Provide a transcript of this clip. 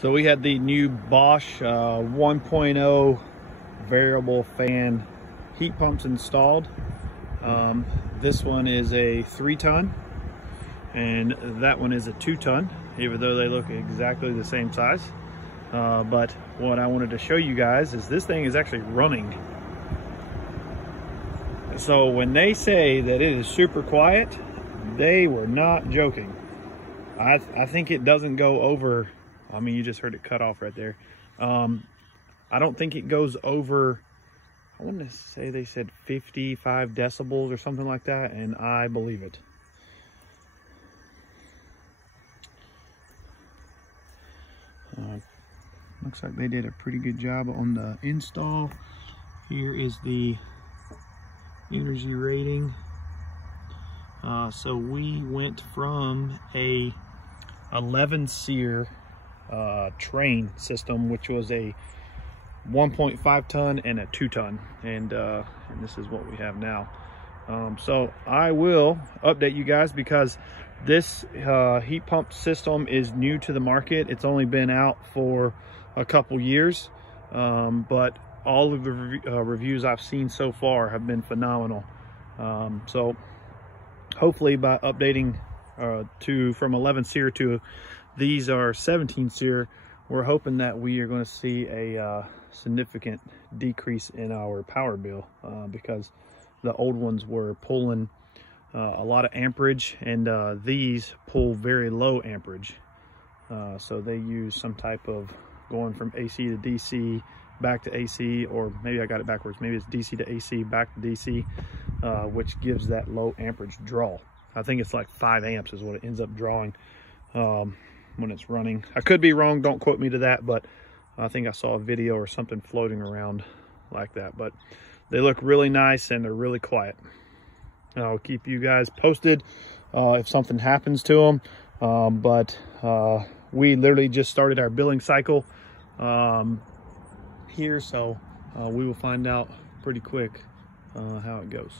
So we had the new Bosch 1.0 variable fan heat pumps installed. This one is a 3-ton and that one is a 2-ton, even though they look exactly the same size. But what I wanted to show you guys is this thing is actually running. So when they say that it is super quiet, they were not joking. I think it doesn't go over, I mean, you just heard it cut off right there. I don't think it goes over, I want to say they said 55 decibels or something like that, and I believe it. Looks like they did a pretty good job on the install. Here is the energy rating. So we went from a 11 SEER train system, which was a 1.5 ton and a 2-ton, and this is what we have now. So I will update you guys because this heat pump system is new to the market. It's only been out for a couple years, but all of the reviews I've seen so far have been phenomenal. So hopefully by updating from 11 SEER to these are 17 SEER, we're hoping that we are going to see a significant decrease in our power bill, because the old ones were pulling a lot of amperage, and these pull very low amperage. So they use some type of going from AC to DC back to AC, or maybe I got it backwards, maybe it's DC to AC back to DC, which gives that low amperage draw. I think it's like 5 amps is what it ends up drawing when it's running. I could be wrong, don't quote me to that, but I think I saw a video or something floating around like that. But they look really nice and they're really quiet. I'll keep you guys posted if something happens to them. But we literally just started our billing cycle here, so we will find out pretty quick how it goes.